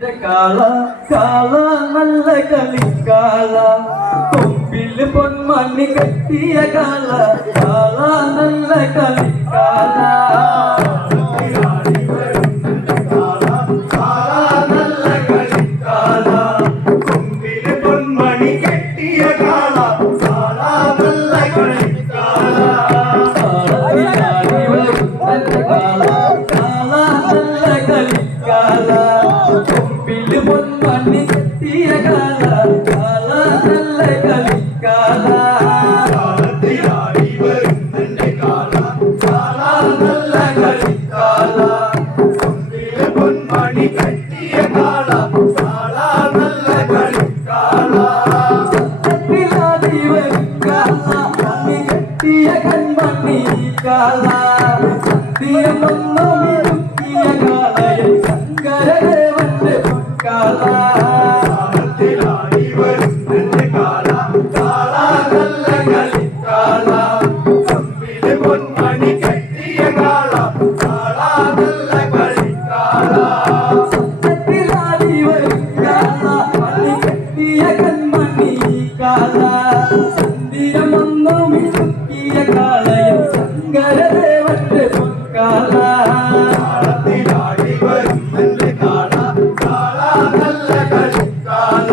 കാള കാള നല്ല കളിക്കാള കൊമ്പില് പൊന്മണി കെട്ടിയ കാള കാള നല്ല കളിക്കാള പൊന്മണി കെട്ടിയ കാല കാല നല്ല കളിക്കാല കാലത്തിലാടി വരുന്നെ കാല കാല നല്ല കളിക്കാല പൊന്മണി കെട്ടിയ കാല കാല നല്ല കളിക്കാല സത്യത്തിലാടി വരും കാല മണി കെട്ടിയ കൺമണി കാല സത്യമൊന്നും ഇരുക്കിയ കാലയിൽ ശങ്കരദേവന്റെ കാലത്തിലാടി വരുന്നെ കാല കാല നല്ല കളിക്കാല കമ്പില് പൊന്മണി കെട്ടിയ കാല കാല നല്ല കളിക്കാല സത്യത്തിലാടി വരും കാല മണി കെട്ടിയ കൺമണി കാല സന്ധ്യമൊന്നും ഇരുക്കിയ കാലയിൽ ശങ്കരദേവന്റെ പൊൻകാല കാലത്തിലാടി വരുന്നെ കാല കാല നല്ല കളിക്കാല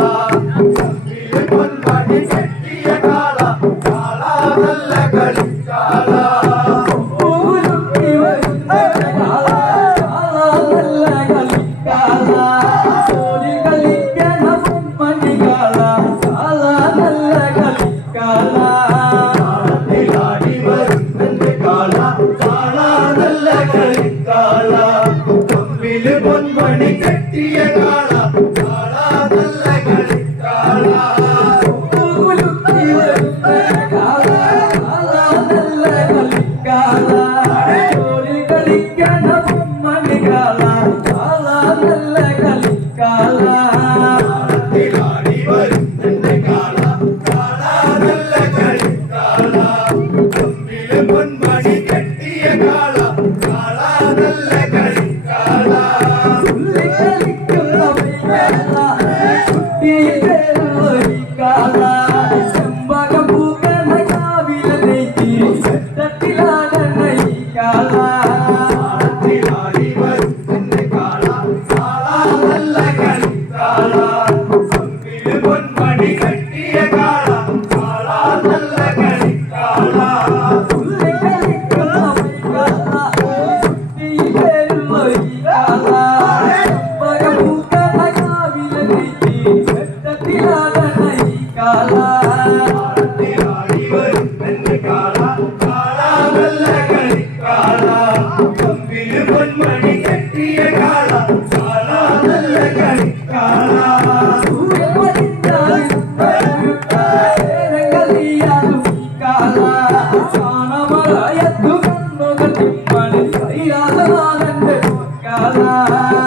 കമ്പില് പൊന്മണി കെട്ടിയ കാല കാല നല്ല കളിക്കാല പൂരുട്ടി വരുന്ന കാല കാല നല്ല കളിക്കാല ചോരി കളിക്കണ പൊന്മണി കാല കാല നല്ല കളിക്കാല കാലത്തിലാടി വരുന്നെ കാല കാല നല്ല കളിക്കാല കമ്പില് പൊന്മണി കെട്ടിയ കാല കാല നല്ല കളിക്കാല പൂകുലുക്കി വരുന്ന കാല കാല നല്ല കളിക്കാല ചോരി കളിക്കണ പൊന്മണി കാല കാല നല്ല കളിക്കാല കാലത്തിലാടി വരുന്നെ കാല കാല നല്ല കളിക്കാല കമ്പില് പൊന്മണി കെട്ടിയ കാല കാല നല്ല കളിക്കാല കളിക്കുന്ന കാല ചെമ്പകം പൂക്കണ കാവിലെ നെയ്തി ഘട്ടത്തിലാടണ ഈ കാല കാലത്തിലാടി വരുന്നെ കാല കാല നല്ല കളിക്കാല കമ്പില് പൊന്മണി കെട്ടിയ കാല കാല നല്ല കളിക്കാല കളിക്കുന്ന കാല ചെമ്പകം പൂക്കണ കാവിലെ നെയ്തി ഘട്ടത്തിലാടണ ഈ കാല കാലത്തിലാടി വരുന്നെ കാല കാല നല്ല കളിക്കാല കമ്പില് പൊന്മണി കെട്ടിയ കാല കാല നല്ല കളിക്കാല സൂര്യൻ പടിഞ്ഞാറിയാലും ഈ കാല ചാണമറയത്തു കണ്ണുകൾ തിമ്മണി കൈലാസനാഥന്റെ കാല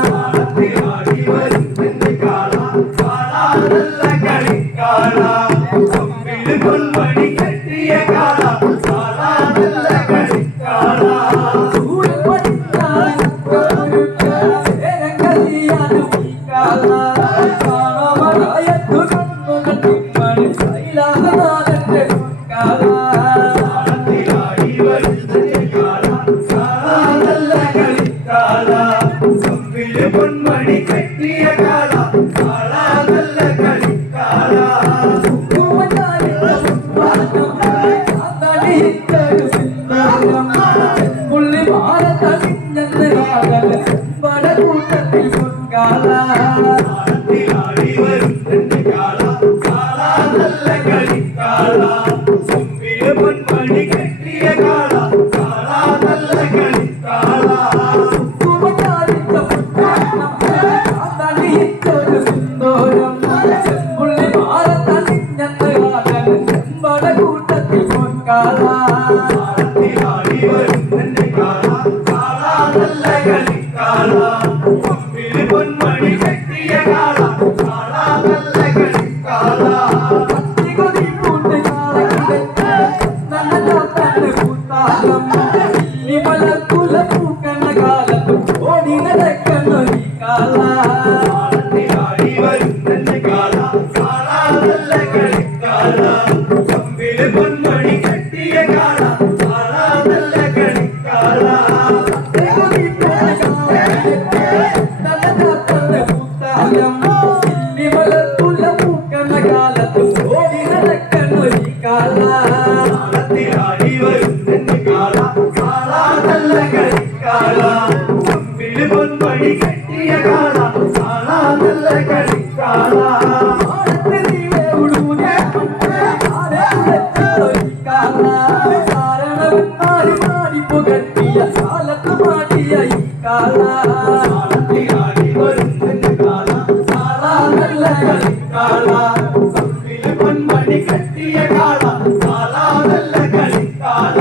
കാലത്തിലാടി വരുന്നെ കാല കാല നല്ല കളിക്കാല കമ്പില് പൊന്മണി കെട്ടിയ കാല കാല നല്ല കളിക്കാല സൂര്യൻ പടിഞ്ഞാറിയാലും ഈ കാല ചാണമറയത്തു കണ്ണുകൾ തിമ്മണി കൈലാസനാഥന്റെ കാല കാലത്തിലാടി വരുന്നെ കാല കാല നല്ല കളിക്കാല കമ്പില് പൊന്മണി കെട്ടിയ കാല കാല നല്ല കളിക്കാല പുള്ളി കൂട്ടത്തിൽ പൊൻകാല കാലത്തിലാടി വരുന്നെ കാല കാല നല്ല കളിക്കാല കമ്പില് പൊന്മണി കെട്ടിയ കാല കാല നല്ല കളിക്കാല കൂട്ടത്തിൽ പൊൻകാല കാലത്തിലാടി വരുന്നെ കാല കാല നല്ല കളിക്കാല കമ്പില് പൊന്മണി കെട്ടിയ കാല കാല നല്ല കളിക്കാള പൊന്മണി കെട്ടിയ കാള കാള നല്ല കളിക്കാള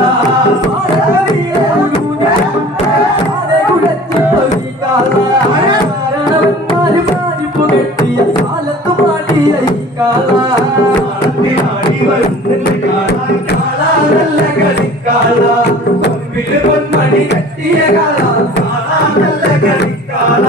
കെട്ടിയ കാലത്ത് പാടിയ ഈ കാള ആടി വരുന്ന കാള കാള നല്ല കളിക്കാള പൊന്മണി കെട്ടിയ കാള കാള നല്ല കളിക്കാള